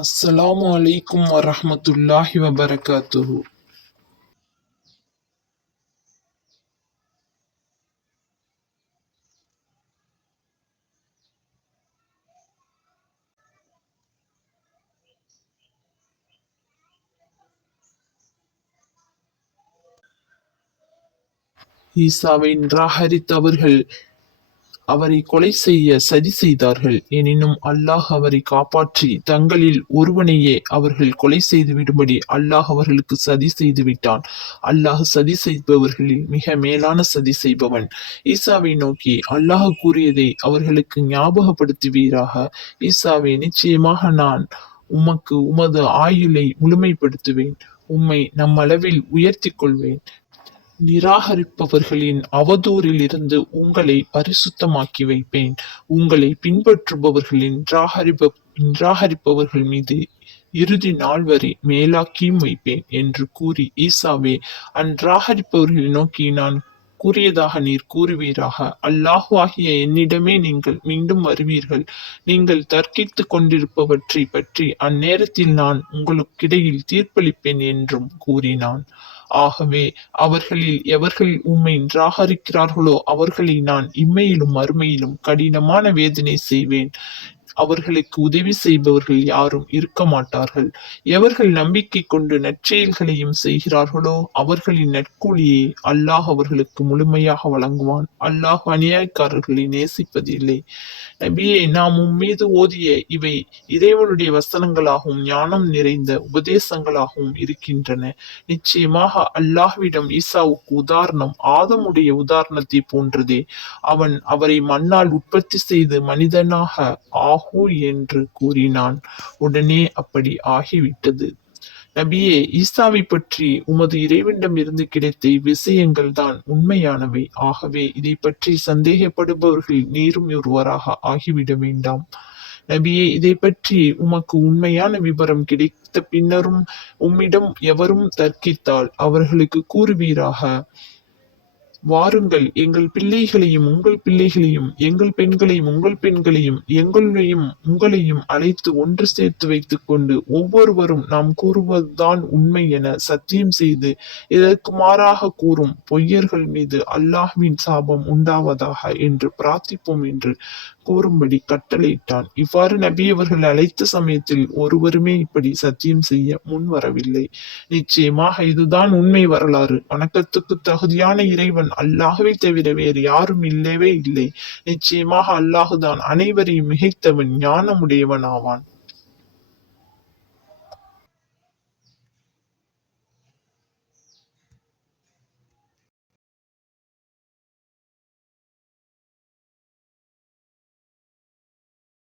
அஸ்ஸலாமு அலைக்கும் வரஹ்மத்துல்லாஹி வபரகாத்துஹு. ஈசாவை நிராகரித்தவர்கள் அவரை கொலை செய்ய சதி செய்தார்கள். எனினும் அல்லாஹ் அவரை காப்பாற்றி தங்களில் ஒருவனையே அவர்கள் கொலை செய்து விடும்படி அல்லாஹ் அவர்களுக்கு சதி செய்து விட்டான். அல்லாஹ் சதி செய்பவர்களில் மிக மேலான சதி செய்பவன். ஈசாவை நோக்கி அல்லாஹ் கூறியதை அவர்களுக்கு ஞாபகப்படுத்துவீராக. ஈசாவே, நிச்சயமாக நான் உமக்கு உமது ஆயுளை முழுமைப்படுத்துவேன். உம்மை நம்மளவில் உயர்த்திக் கொள்வேன். நிராகரிப்பவர்களின் அவதூறில் இருந்து உங்களை பரிசுத்தமாக்கி வைப்பேன். உங்களை பின்பற்றுபவர்களின் நிராகரிப்பவர்கள் மீது இறுதி நாள் வரை மேலாக்கியும் வைப்பேன் என்று கூறி, ஈசாவே, அந்நிராகரிப்பவர்களை நோக்கி நான் கூறியதாக நீர் கூறுவீராக. அல்லாஹ் ஆகிய என்னிடமே நீங்கள் மீண்டும் வருவீர்கள். நீங்கள் தர்க்கித்துக் கொண்டிருப்பவற்றை பற்றி அந்நேரத்தில் நான் உங்களுக்கிடையில் தீர்ப்பளிப்பேன் என்றும் கூறினான். ஆகவே அவர்களில் எவர்கள் உம்மை நிராகரிக்கிறார்களோ அவர்களை நான் இம்மையிலும் மறுமையிலும் கடினமான வேதனை செய்வேன். அவர்களுக்கு உதவி செய்பவர்கள் யாரும் இருக்க மாட்டார்கள். எவர்கள் நம்பிக்கை கொண்டு நற்செயல்களையும் செய்கிறார்களோ அவர்களின் நற்கூலியை அல்லாஹ் அவர்களுக்கு முழுமையாக வழங்குவான். அல்லாஹ் அநியாயக்காரர்களை நேசிப்பதில்லை. நபியே, நாம் உம்மீது ஓதிய இவை இறைவனுடைய வசனங்களாகவும் ஞானம் நிறைந்த உபதேசங்களாகவும் இருக்கின்றன. நிச்சயமாக அல்லாஹ்விடம் ஈசாவுக்கு உதாரணம் ஆதமுடைய உதாரணத்தை போன்றதே. அவன் அவரை மண்ணால் உற்பத்தி செய்து மனிதனாக ஆகு என்று கூறினான். உடனே அப்படி ஆகிவிட்டது. நபியே, ஈசாவை பற்றி உமது இறைவனிடம் இருந்து கிடைத்த விஷயங்கள் தான் உண்மையானவை. ஆகவே இதை பற்றி சந்தேகப்படுபவர்கள் நீரும் ஒருவராக ஆகிவிட வேண்டாம். நபியே, இதை பற்றி உமக்கு உண்மையான விபரம் கிடைத்த பின்னரும் உம்மிடம் எவரும் தர்க்கித்தால் அவர்களுக்கு கூறுவீராக, வாருங்கள், எங்கள் பிள்ளைகளையும் உங்கள் பிள்ளைகளையும், எங்கள் பெண்களையும் உங்கள் பெண்களையும், எங்களையும் உங்களையும் அழைத்து ஒன்று சேர்த்து வைத்துக் கொண்டு ஒவ்வொருவரும் நாம் கூறுவதுதான் உண்மை என சத்தியம் செய்து இதற்கு மாறாக கூறும் பொய்யர்கள் மீது அல்லாஹ்வின் சாபம் உண்டாவதாக என்று பிரார்த்திப்போம் என்று கூறும்படி கட்டளையிட்டான். இவ்வாறு நபி அவர்கள் அழைத்த சமயத்தில் ஒருவருமே இப்படி சத்தியம் செய்ய முன் வரவில்லை. நிச்சயமாக இதுதான் உண்மை வரலாறு. வணக்கத்துக்கு தகுதியான இறைவன் அல்லாஹ்வை தவிர வேறு யாரும் இல்லவே இல்லை. நிச்சயமாக அல்லாஹுதான் அனைவரையும் மிகைத்தவன், ஞானமுடையவன் ஆவான்.